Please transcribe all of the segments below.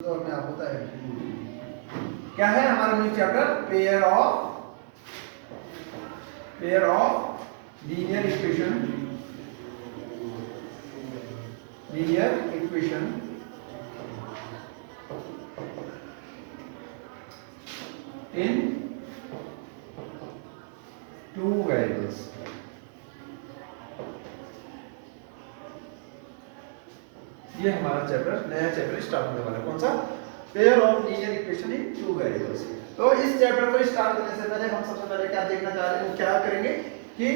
तो अपने आप होता है। क्या है हमारा new chapter? Pair of linear equation in two variables. ये हमारा चैप्टर, नया चैप्टर स्टार्ट होने वाला है। कौन सा? Pair of linear equation in two variables. तो इस चैप्टर को स्टार्ट करने से पहले हम सबसे पहले क्या देखना चाह रहे हैं, क्या करेंगे कि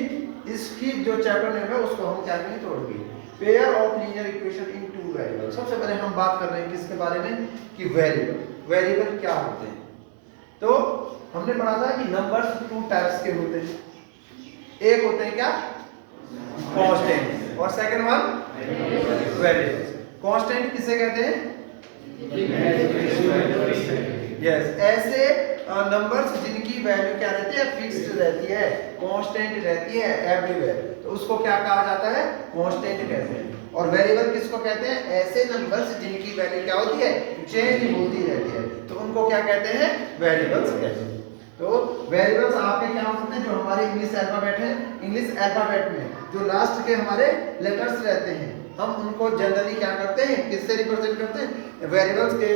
इसकी जो चैप्टर नेम है उसको हम क्या करेंगे, तोड़ेंगे। Pair of linear equation in two variables. सबसे पहले हम बात कर रहे हैं किसके बारे में कि वेरिएबल क्या होते हैं। तो हमने पढ़ा था कि नंबर्स टू टाइप्स के होते हैं। एक होते हैं क्या? कांस्टेंट, और सेकंड वन वेरिएबल्स। कांस्टेंट किसे कहते हैं? यस, ऐसे नंबर्स जिनकी वैल्यू क्या रहती है, फिक्स्ड रहती है, कांस्टेंट रहती है एवरीवेयर, तो उसको क्या कहा जाता है? कांस्टेंट कहते हैं। और वेरिएबल किसको कहते हैं? ऐसे नंबर्स जिनकी वैल्यू क्या होती है, चेंज होती रहती है, तो उनको क्या कहते हैं? वेरिएबल्स कहते हैं। तो वेरिएबल्स आपके क्या हो सकते हैं? जो हमारे इंग्लिश अल्फाबेट है, इंग्लिश अल्फाबेट में जो लास्ट के हमारे लेटर्स रहते हैं, हम उनको जनरली क्या करते हैं, किससे रिप्रेजेंट करते हैं? वेरिएबल्स के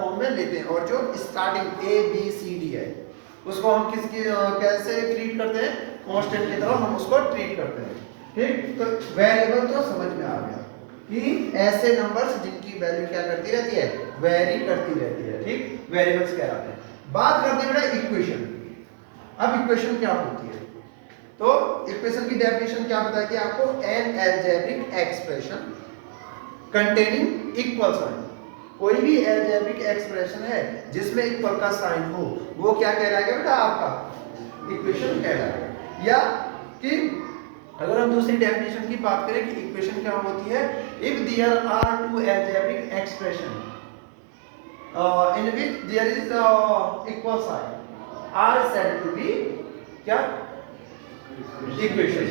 फॉर्म में लेते हैं। और जो starting A B C D है उसको हम किसकी कैसे ट्रीट करते हैं? कांस्टेंट की तरह हम उसको ट्रीट करते हैं। ठीक, तो वेरिएबल तो समझ में आ गया कि ऐसे नंबर्स जिनकी वैल्यू क्या करती रहती है, वेरी करती रहती है। ठीक, वेरिएबल्स कहलाते हैं। बात करते हैं बेटा इक्वेशन की। अब इक्वेशन क्या होती है? तो इक्वेशन की डेफिनेशन क्या बताएगी आपको? An algebraic expression containing equal sign. कोई भी अलजेब्रिक एक्सप्रेशन है जिसमें इक्वल का साइन हो, वो क्या कहलाएगा बेटा? आपका इक्वेशन कहलाएगा। या कि अगर हम दूसरी डेफिनेशन की बात करें कि इक्वेशन क्या होती है, if there are two algebraic expression in which there is equal sign are said to be क्या? इक्वेशन।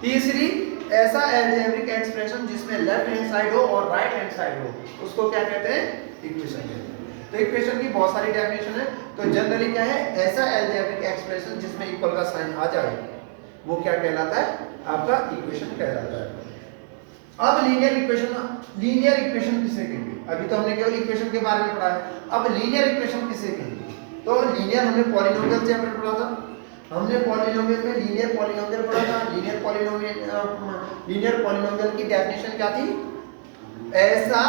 तीसरी, ऐसा अलजेब्रिक एक्सप्रेशन जिसमें लेफ्ट हैंड साइड हो और राइट हैंड साइड हो, उसको क्या कहते हैं? इक्वेशन कहते हैं। तो इक्वेशन की बहुत सारी डेफिनेशन है। तो जनरली क्या है? ऐसा अलजेब्रिक एक्सप्रेशन जिसमें इक्वल का साइन आ जाए वो क्या कहलाता है? आपका इक्वेशन कहलाता है। अब लीनियर इक्वेशन किसे कहेंगे? अभी तो हमने केवल इक्वेशन के बारे में पढ़ा है। अब लीनियर इक्वेशन किसे कहेंगे? तो लीनियर हमने पॉलिनोमियल चैप्टर पढ़ा था। हमने पॉलिनोमियल में लीनियर पॉलिनोमियल पढ़ा था। लीनियर पॉलिनोमियल की डेफिनेशन क्या थी? ऐसा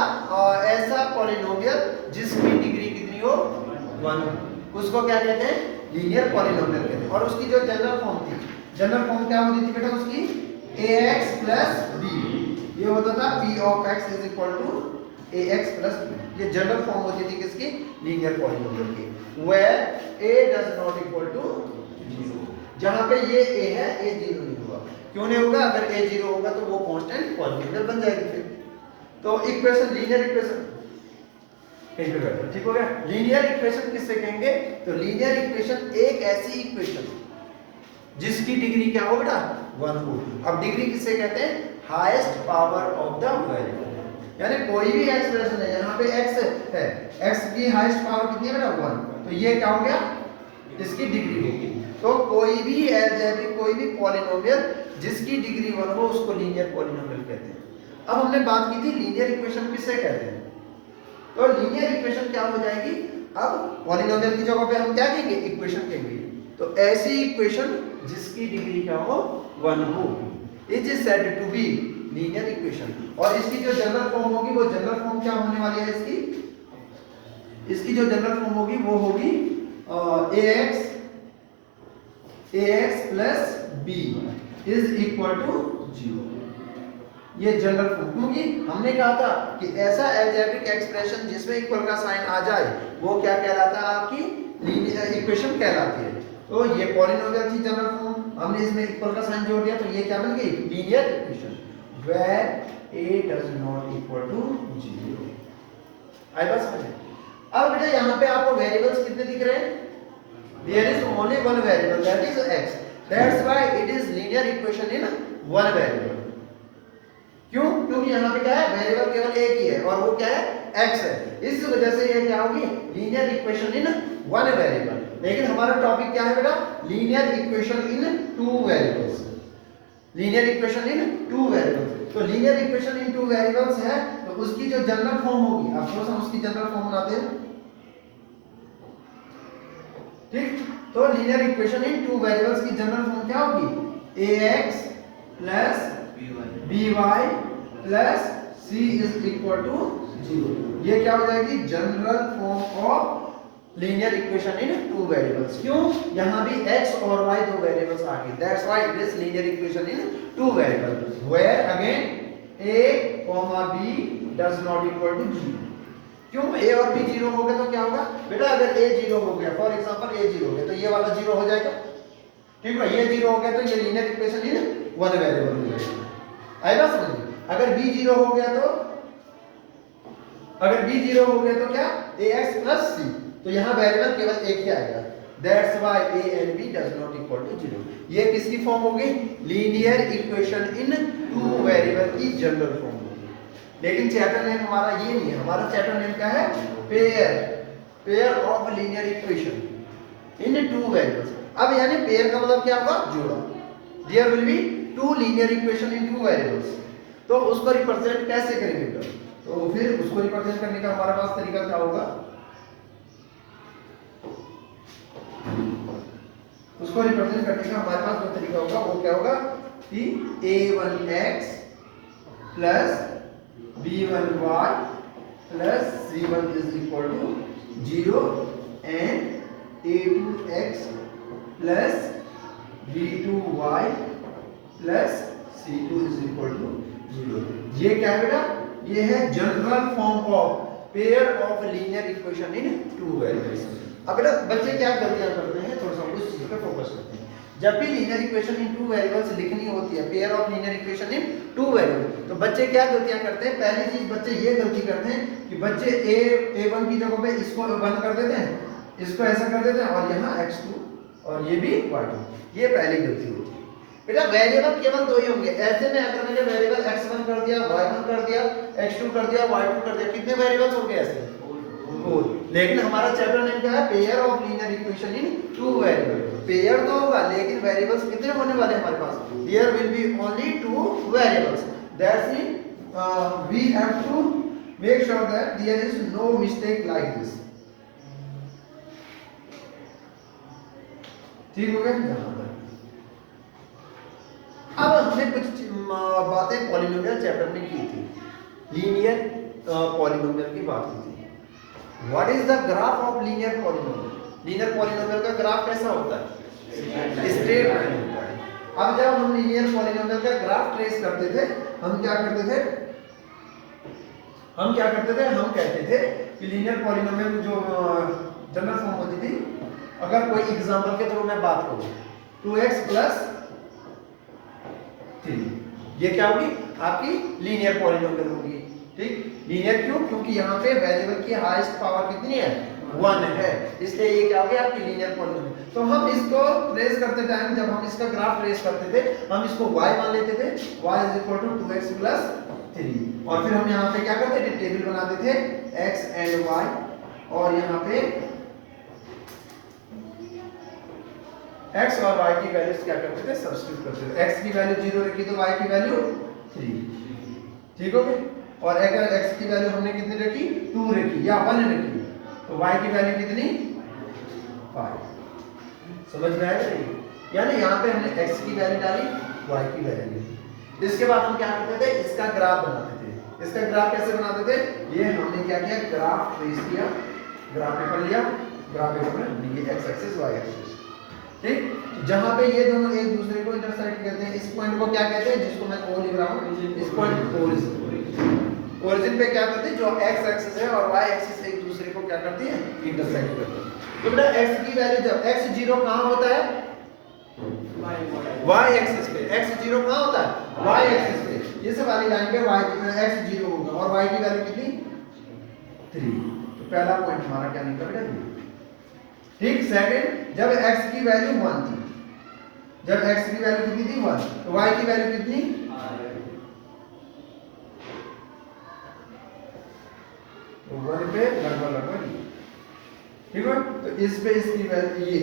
पॉलिनोमियल जिसकी डिग्री कितनी हो? 1, उसको क्या कहते हैं? लीनियर पॉलिनोमियल कहते हैं। और उसकी जो जनरल फॉर्म थी, जनरल फॉर्म क्या होती थी बेटा उसकी? ax plus b। ये होता था p of x is equal to ax plus b। ये जनरल फॉर्म होती थी किसकी? लीनियर पॉलिनोमियल की। where a does not equal to 0, जहां पे ये a है, a 0 नहीं होगा। क्यों नहीं होगा? अगर a 0 होगा तो वो कांस्टेंट पॉलिनोमियल बन जाएगी फिर। तो इक्वेशन, लीनियर इक्वेशन ठीक हो गया। लीनियर इक्वेशन किससे कहेंगे? तो लीनियर इक्वेशन एक ऐसी इक्वेशन जिसकी डिग्री क्या हो बेटा? 1 हो। अब डिग्री किससे कहते हैं? Highest power of the variable. यानी कोई भी एक्सप्रेशन है, यहाँ पे x है, x की हाईएस्ट पावर कितनी है बेटा? 1। तो ये क्या हो गया? इसकी डिग्री होगी। तो कोई भी अलजेब्रिक, कोई भी पॉलिनोमियल जिसकी डिग्री 1 हो उसको लीनियर पॉलिनोमियल कहते हैं। अब हमने बात की थी लीनियर इक्वेशन किससे कहते हैं। तो लीनियर इक्वेशन क्या हो जाएगी? अब पॉलिनोमियल की जगह पे हम क्या कहेंगे? इक्वेशन कहेंगे। तो ऐसी इक्वेशन जिसकी डिग्री क्या हो? 1 हो, is said to be linear equation. और इसकी जो जनरल फॉर्म होगी, वो जनरल फॉर्म क्या होने वाली है इसकी जो जनरल फॉर्म होगी वो होगी ax plus b is equal to 0। ये जनरल फॉर्म, क्योंकि हमने कहा था कि ऐसा अलजेब्रिक एक्सप्रेशन जिसमें इक्वल का साइन आ जाए वो क्या कहलाता है? आपकी लीनियर इक्वेशन कहलाती है। तो ये पॉलिनोमियल थी जनरल फॉर्म, हमने इसमें इक्वल का साइन जोड़ दिया, तो ये क्या बन गई? Linear equation where a does not equal to 0। आई बात समझ में? अब बेटा यहाँ पे आपको वेरिएबल्स कितने दिख रहे हैं? there is only one variable, that is x, that's why it is linear equation in one variable। क्यों? क्योंकि यहाँ पे क्या है? वेरिएबल केवल एक ही है, और वो क्या है? x है, इस वजह से ये क्या होगी linear equation in one variable. लेकिन हमारा टॉपिक क्या है बेटा, linear equation in two variables, linear equation in two variables. तो linear equation in two variables है तो उसकी जो जनरल फॉर्म होगी, अब थोड़ा सा उसकी जनरल फॉर्म बनाते हैं, ठीक। तो linear equation in two variables की जनरल फॉर्म क्या होगी, ax plus by plus c is equal to 0। ये क्या हो जाएगी general form of linear equation in two variables. क्यों, यहां भी x और y दो वेरिएबल्स आ गए, that's why it is linear equation in two variables where again a, b does not equal to 0। क्यों, a और b 0 हो गए तो क्या होगा बेटा, अगर a 0 हो गया, फॉर एग्जांपल a 0 हो गया तो ये वाला 0 हो जाएगा, ठीक है। ये 0 हो गया तो ये linear equation in one variable हो जाएगा। आएगा समझ में। अगर b 0 हो गया तो, अगर b 0 हो गया तो क्या, ax प्लस c, तो यहां वेरिएबल केवल एक ही आएगा, that's why a and b does not equal to 0। ये किसकी फॉर्म होगी, linear equation in two variable की जनरल फॉर्म होगी। लेकिन चैप्टर नेम हमारा ये नहीं है, हमारा चैप्टर नेम क्या है, pair of linear equation in two variables. अब यानी पेयर का मतलब क्या होगा, जोड़ा। There will be two linear equation in two variables, तो उसको रिप्रेजेंट कैसे करेंगे, तो फिर उसको रिप्रेजेंट करने का हमारे पास तरीका क्या होगा, उसको रिप्रेजेंट करने का हमारे पास जो तरीका होगा वो क्या होगा कि a1x plus b1y plus c1 is equal to 0 and a2x plus b2y plus c2 is equal to 0। ये क्या है बेटा, ये है general form of pair of linear equation in two variables. अब बेटा बच्चे क्या गलतियां करते हैं, थोड़ा सा उस चीज पे फोकस करते हैं। जब भी linear equation in two variables लिखनी होती है, pair of linear equation in two variable, तो बच्चे क्या गलतियां करते हैं, पहली चीज बच्चे ये गलती करते हैं कि बच्चे a1 की जगह पे इसको 1 कर देते हैं, इसको ऐसा कर देते हैं और यहाँ x2 और ये भी y2, ये पहली गलती होती है। बेटा वेरिएबल केवल दो ही होंगे, ऐसे में अगर मैंने वेरिएबल x1 कर दिया, y1 कर दिया, x2 कर दिया, y2 कर दिया, कितने वेरिएबल्स होंगे ऐसे, लेकिन हमारा चैप्टर नेम क्या है, pair of linear equation in two variable. Pair तो होगा लेकिन वेरिएबल्स कितने होने वाले हमारे पास, there will be only two variables, that's mean we have to make sure that there is no mistake like this. ठीक हो गया। अब हमने कुछ बातें पॉलिनोमियल चैप्टर में की थी, लीनियर पॉलिनोमियल की बात की थी। What is the graph of linear polynomial? Linear polynomial का ग्राफ कैसा होता है, स्ट्रेट लाइन होता है। अब जब हम लीनियर पॉलिनोमियल का ग्राफ ट्रेस करते थे, हम क्या करते थे, हम कहते थे कि लीनियर पॉलिनोमियल में जो जनरल फॉर्म होती थी, अगर कोई एग्जांपल के थ्रू मैं बात करूं, 2x प्लस 3, ये क्या होगी आपकी लीनियर पॉलिनोमियल होगी, ठीक। लीनियर क्यों, क्योंकि यहाँ पे वेरिएबल की हाईएस्ट पावर कितनी है, 1 है, इसलिए ये क्या हो गया आपकी लीनियर पॉलिनोमियल। तो हम इसको ट्रेस करते टाइम, जब हम इसका ग्राफ ट्रेस करते थे, हम इसको y मान लेते थे, y is equal to 2x plus 3, और फिर हम यहाँ पे क्या करते थे, टेबल बनाते थे x एंड y, और यहाँ पे x और y की वैल्यूज क्या करते थे, सब्स्टिट्यूट करते थे। x की वैल्यू 0 रखी तो y की वैल्यू 3, ठीक हो गया। और अगर x की वैल्यू हमने कितनी रखी, 2 रखी या 1 रखी, तो y की वैल्यू कितनी, 5। समझ में आया नहीं, यानी यहाँ पे हमने x की वैल्यू डाली, y की वैल्यू डाली। इसके बाद हम क्या करते थे, इसका ग्राफ बनाते थे। इसका ग्राफ कैसे बनाते थे, ये हमने क्या किया, ग्राफ ट्रेस किया, ग्राफ पेपर लिया, ग्राफ पेपर में हमने ये x एक्सिस y एक्सिस, ठीक। जहां पे ये दोनों एक दूसरे को इंटरसेक्ट करते हैं, इस पॉइंट को क्या कहते हैं, जिसको मैं o लिख रहा हूं, इस पॉइंट ओरिजिन पे क्या करते हैं, जो x एक्सिस है और y एक्सिस एक दूसरे को क्या करती है, इंटरसेक्ट करती है। तो बेटा x की वैल्यू जब x 0 कहां होता है, y एक्सिस पे, x 0 कहां होता है, y एक्सिस पे, इस वाली लाइन पे y x 0 होगा और y की वैल्यू कितनी, 3। तो पहला पॉइंट हमारा क्या निकला बेटा, ठीक। सेकंड, जब x की वैल्यू 1 थी, जब x की वैल्यू कितनी थी, 1, तो y की वैल्यू कितनी, तो 1 पे लगभग ठीक है। तो इस पे इसकी वैल्यू ये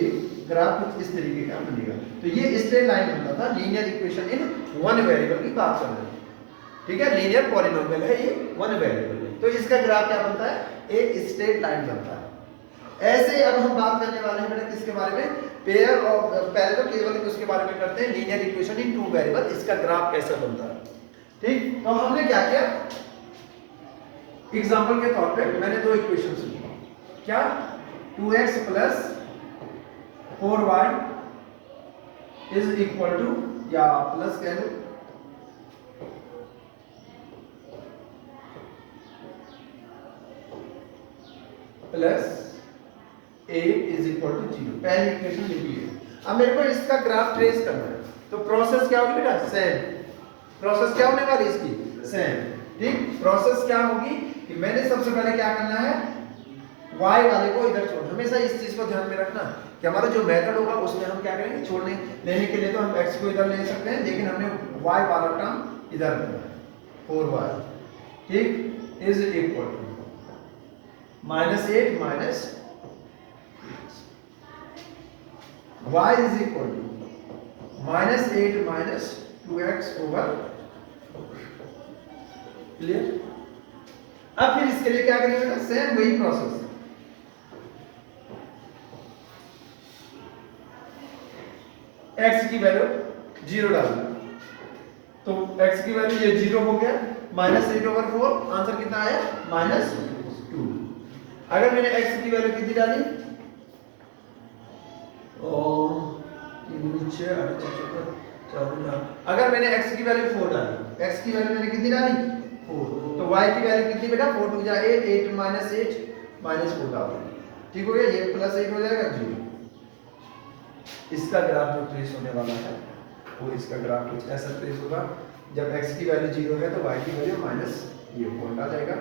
ग्राफ कुछ इस तरीके का बनेगा। तो ये स्ट्रेट लाइन बनता था linear equation in one variable की बात कर रहे हैं, ठीक है। लीनियर पॉलिनोमियल है ये, वन वेरिएबल है। तो इसका ग्राफ क्या बनता है, एक स्ट्रेट लाइन बनता है। ऐसे अब हम बात करने वाले हैं बेटा किसके बारे में, पेयर ऑफ, पहले तो केवल उसके बारे में करते हैं linear equation in two variable, इसका ग्राफ कैसा बनता है। ठीक, तो हमने क्या किया, एग्जांपल के तौर पे मैंने दो इक्वेशंस ली, क्या 2x plus 4y is equal to, या प्लस कह लो, प्लस 8 इज इक्वल टू 0, पहली इक्वेशन लिखी है। अब मेरे को इसका ग्राफ ट्रेस करना है, तो प्रोसेस क्या होगी बेटा, सेम प्रोसेस क्या होने वाली इसकी, सेम। ठीक, प्रोसेस क्या होगी कि मैंने सबसे पहले क्या करना है, y वाले को इधर छोड़, हमेशा इस चीज को ध्यान में रखना कि हमारा जो मेथड होगा उसमें हम क्या करेंगे, छोड़ने लेने के लिए तो हम x को इधर ले सकते हैं, लेकिन हमने y वाला टर्म इधर रखना है, 4y, ठीक, is equal to -8 minus y is equal to -8 minus 2x over, clear. अब फिर इसके लिए क्या करेंगे, सेम वही प्रोसेस, x की वैल्यू 0 डालना, तो x की वैल्यू ये 0 हो गया, -8 ओवर 4, आंसर कितना आया, -2। अगर मैंने x की वैल्यू कितनी डाली, अगर मैंने x की वैल्यू 4 डाली, x की वैल्यू मैंने कितनी डाली, 4, तो y की वैल्यू कितनी बेटा, 4 टू जा 8, 8 माइनस 8 माइनस 4 डाल, ठीक हो गया, ये +8 हो जाएगा 0। इसका ग्राफ जो ट्रेस होने वाला है वो इसका ग्राफ कुछ ऐसा ट्रेस होगा, जब x की वैल्यू 0 है तो y की वैल्यू माइनस ये पॉइंट आ जाएगा,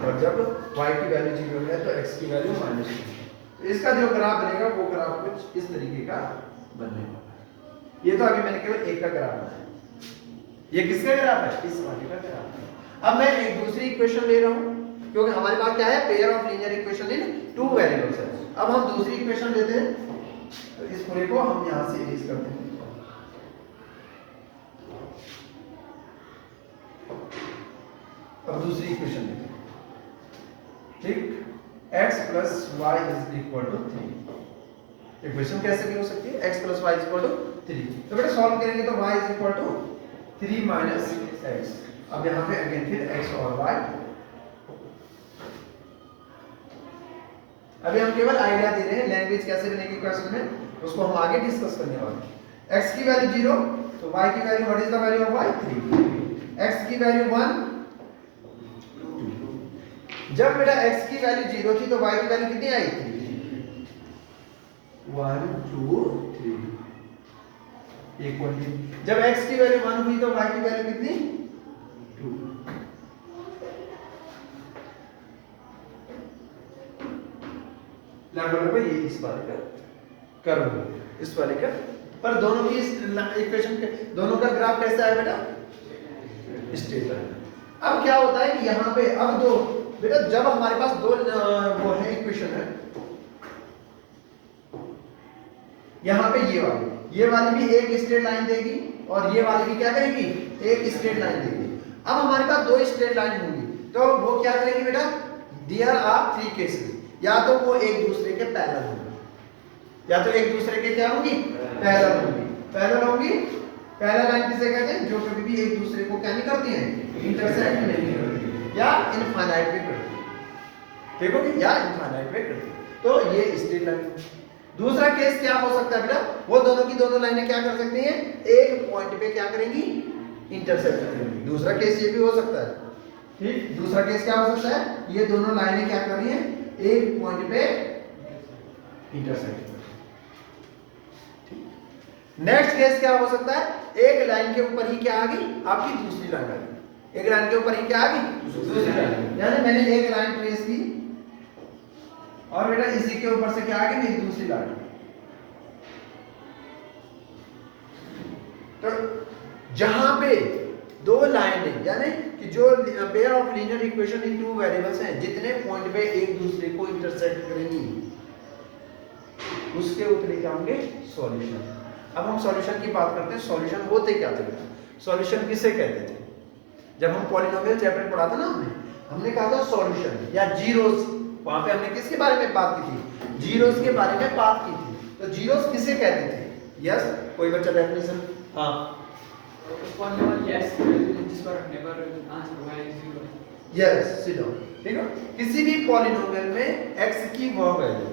और जब y की वैल्यू 0 है तो x की वैल्यू -2। तो इसका जो ग्राफ बनेगा वो ग्राफ कुछ इस तरीके का बनने वाला है। ये तो अभी मैंने केवल एक का ग्राफ बनाया, ये किसका ग्राफ है, इस वाले का ग्राफ है। अब मैं एक दूसरी इक्वेशन ले रहा हूं, क्योंकि हमारे पास क्या है, pair of linear equation in two variables है। अब हम दूसरी इक्वेशन लेते हैं, तो इस पूरे को हम यहां से इरेज करते हैं, अब दूसरी इक्वेशन लेते हैं, ठीक, x plus y is equal to 3। Equation कैसे भी हो सकती है, x plus y is equal to 3। तो बेटा सॉल्व करेंगे तो y is equal to 3 minus x, अब यहां पे अगेन फिर x और y, अभी हम केवल आइडिया दे रहे हैं लैंग्वेज कैसे बनेगी क्वेश्चन में, उसको हम आगे डिस्कस करने वाले हैं। x की वैल्यू 0, तो y की value, what is the value of y, 3, x की वैल्यू 1, 2। जब बेटा x की वैल्यू 0 थी तो y की वैल्यू कितनी आई थी, 1 2 3, इक्वल टू, जब x की वैल्यू 1 हुई तो y की वैल्यू कितनी, 2। लगभग ये इस वाले का कर्व, इस वाले का, पर दोनों की इक्वेशन के दोनों का ग्राफ कैसा है बेटा, स्ट्रेट लाइन। अब क्या होता है कि यहाँ पे अब दो बेटा, जब हमारे पास दो वो है इक्वेशन है, यहाँ पे ये वाली भी एक स्ट्रेट लाइन देगी, और ये वाली भी क्या करेगी, एक स्ट्रेट लाइन देगी। अब हमारे पास दो स्ट्रेट लाइन होंगी, तो वो क्या करेगी बेटा, देयर आर 3 केसेस, या तो वो एक दूसरे के पैरेलल होंगी, या तो एक दूसरे के क्या होंगी, पैरेलल होंगी। पैरेलल होंगी, पैरेलल लाइन किसे कहते हैं, जो कभी भी एक दूसरे को क्या नहीं करती हैं, इंटरसेक्ट नहीं करती, या इनफाइनाइट में करती है, ठीक है, या इनफाइनाइट में करती है। तो ये स्ट्रेट लाइन। दूसरा केस क्या हो सकता है बेटा, वो दोनों की दोनों लाइनें क्या कर सकती हैं, एक पॉइंट पे क्या करेंगी, इंटरसेक्ट करेंगी। दूसरा केस ये भी हो सकता है, ठीक, दूसरा केस क्या हो सकता है, ये दोनों लाइनें क्या कर रही हैं, एक पॉइंट पे इंटरसेक्ट। नेक्स्ट केस क्या हो सकता है, एक लाइन के ऊपर ही क्या आ गई, आपकी दूसरी लाइन आ गई, एक लाइन के ऊपर ही क्या आ गई, दूसरी लाइन, यानी मैंने एक लाइन ट्रेस की और बेटा इसी के ऊपर से क्या आ गई, मेरी दूसरी लाइन। तो जहां पे दो लाइनें, यानी कि जो pair of linear equation in two variables हैं, जितने पॉइंट पे एक दूसरे को इंटरसेक्ट करेंगी उसके उत्तर क्या होंगे? सॉल्यूशन। अब हम सॉल्यूशन की बात करते हैं। सॉल्यूशन होते क्या थे? सॉल्यूशन किसे कहते थे? जब हम पॉलिनोमियल चैप्टर पढ़ा था ना, हमने कहा था सॉल्यूशन या जीरोस। वहां पे हमने किसके बारे में बात की थी? जीरोस के बारे में बात की थी। तो जीरोस किसे कहते थे? यस, कोई बच्चा डेफिनेशन? हाँ, यस, सिट डाउन। ठीक है, किसी भी पॉलिनोमियल में x की वह वैल्यू,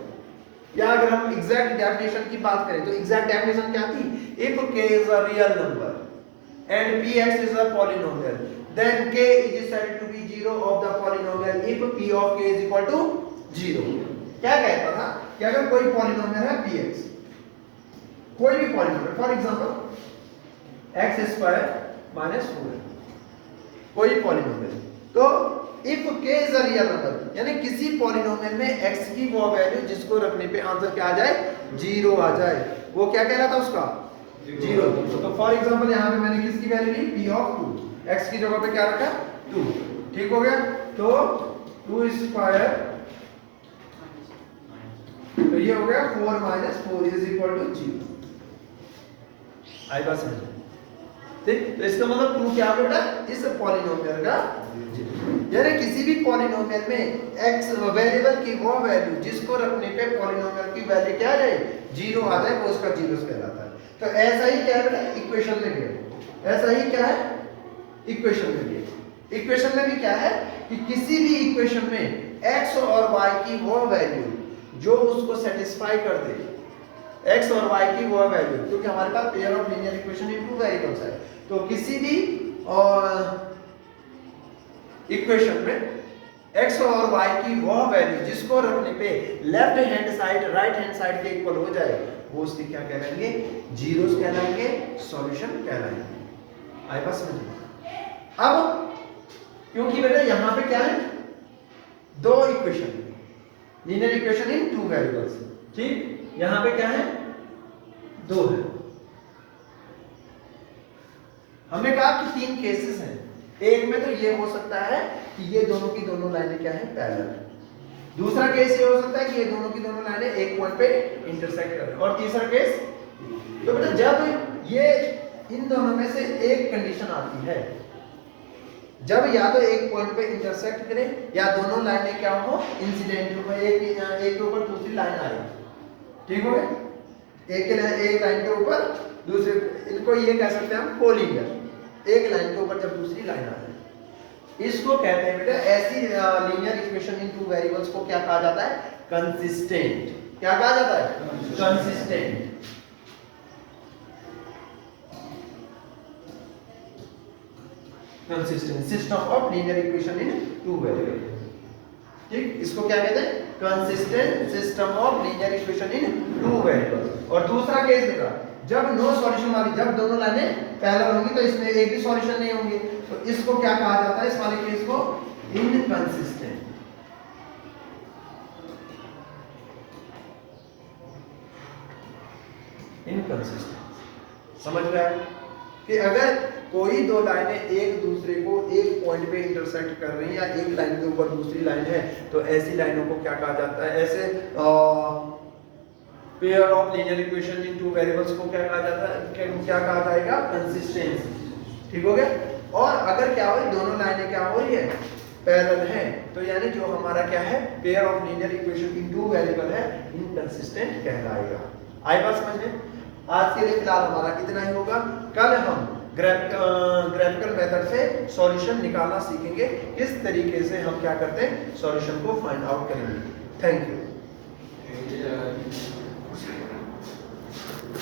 या अगर हम एग्जैक्ट डेफिनेशन की बात करें तो एग्जैक्ट डेफिनेशन क्या थी? If k is a real number and px is a polynomial, then k is said to be zero of the polynomial if p of k is equal to 0। क्या कहता था कि अगर कोई पॉलिनोमियल है px, कोई भी polynomial, for example x square minus 4, कोई पॉलिनोमियल, तो if k is a real number, यानी किसी पॉलिनोमियल में x की वो वैल्यू जिसको रखने पे आंसर क्या आ जाए? 0 आ जाए, वो क्या कहलाता उसका? 0। तो फॉर एग्जांपल यहाँ पे मैंने किसकी वैल्यू ली? p ऑफ 2, x की जगह पे क्या रखा? 2। ठीक हो गया? तो 2 स्क्वायर, तो ये हो गया 4 माइनस 4 इज इक्वल टू 0। आई बात समझ? ठीक, तो इसका मतलब 2 क्या बेटा? इस पॉलिनोमियल का, यानी किसी भी पॉलिनोमियल में x वेरिएबल की वो वैल्यू जिसको रखने पे पॉलिनोमियल की वैल्यू क्या आ जाए? 0 आ जाए, वो उसका जीरोस कहलाता है। तो ऐसा ही क्या है बेटा इक्वेशन में भी? ऐसा ही क्या है इक्वेशन में भी? इक्वेशन में भी क्या है कि किसी भी इक्वेशन में x और y की वो वैल्यू जो उसको सेटिस्फाई कर दे, x और y की वो वैल्यू, क्योंकि हमारे पास pair of linear equation in two variables है, तो किसी भी इक्वेशन में x और y की वो वैल्यू जिसको रखने पे left hand side right hand side के इक्वल हो जाए, वो उसके क्या कहलाएंगे? जीरोस कहलाएंगे, सॉल्यूशन कहलाएंगे। आई बात समझ? अब क्योंकि बेटा यहां पे क्या है? दो equation, linear equation in two variables, ठीक? यहां पे क्या है? दो है। हमने कहा कि 3 केसेस हैं। एक में तो ये हो सकता है कि ये दोनों की दोनों लाइनें क्या है? पैरेलल। दूसरा केस ये हो सकता है कि ये दोनों की दोनों लाइनें एक पॉइंट पे इंटरसेक्ट कर रही हैं। और तीसरा केस, तो बेटा जब ये इन दोनों में से एक कंडीशन आती है, जब या तो एक पॉइंट पे इंटरसेक्ट करे या दोनों लाइनें क्या हो? इंसिडेंट हो, एक के ऊपर दूसरी लाइन आए। ठीक हो गया? एक लाइन के ऊपर दूसरे, इनको ये कह सकते हैं हम कोलिनियर। एक लाइन के ऊपर जब दूसरी लाइन आ जाए, इसको कहते हैं बेटा, ऐसी linear equation in two variables को क्या कहा जाता है? कंसिस्टेंट। क्या कहा जाता है? Consistent. Consistent system of linear equation in two variable. ठीक, इसको क्या कहते हैं? Consistent system of linear equation in two variables. और दूसरा केस देखा, जब नो सॉल्यूशन वाली, जब दोनों लाइनें पैरेलल होंगी तो इसमें एक भी सॉल्यूशन नहीं होंगे, तो इसको क्या कहा जाता है? इस वाले केस को इनकंसिस्टेंट। इनकंसिस्टेंट समझ में आया कि अगर कोई दो लाइनें एक दूसरे को एक पॉइंट पे इंटरसेक्ट कर रही हैं या एक लाइन के ऊपर दूसरी लाइन है, तो ऐसी लाइनों को क्या कहा जाता है? ऐसे pair of linear equation in two variables को क्या कहा जाता है? क्या कहा जाएगा? कंसिस्टेंसी। ठीक हो गया? और अगर क्या हो रही, दोनों लाइनें क्या हो रही है? पैरेलल है, तो यानी जो हमारा क्या है? Pair of linear equation in two variable है, इनकंसिस्टेंट कहलाएगा। आई बात समझ में? आज के लिए फिलहाल हमारा इतना ही होगा। कल हम ग्राफिकल मेथड से सॉल्यूशन निकालना सीखेंगे, किस तरीके से हम क्या करते हैं? सॉल्यूशन को फाइंड आउट करेंगे। Thank you.